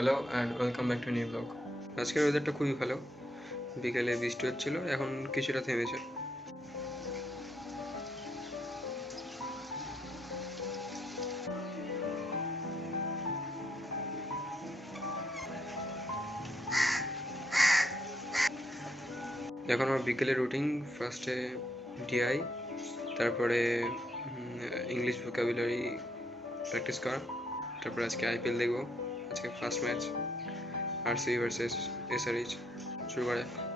Hello and welcome back to new blog. আজকের ওয়েদারটা খুবই ভালো। বিকেলে বৃষ্টি হচ্ছিল, এখন কিছুটা থেমেছে। এখন আমার বিকেলের রুটিন, ফার্স্টে ডিআই, তারপরে ইংলিশ ভোকাবুলারি প্র্যাকটিস করা, তারপরে আজকে আইপিএল দেখবো। আজকে first match RCB versus SRH. শুরু করা যাক।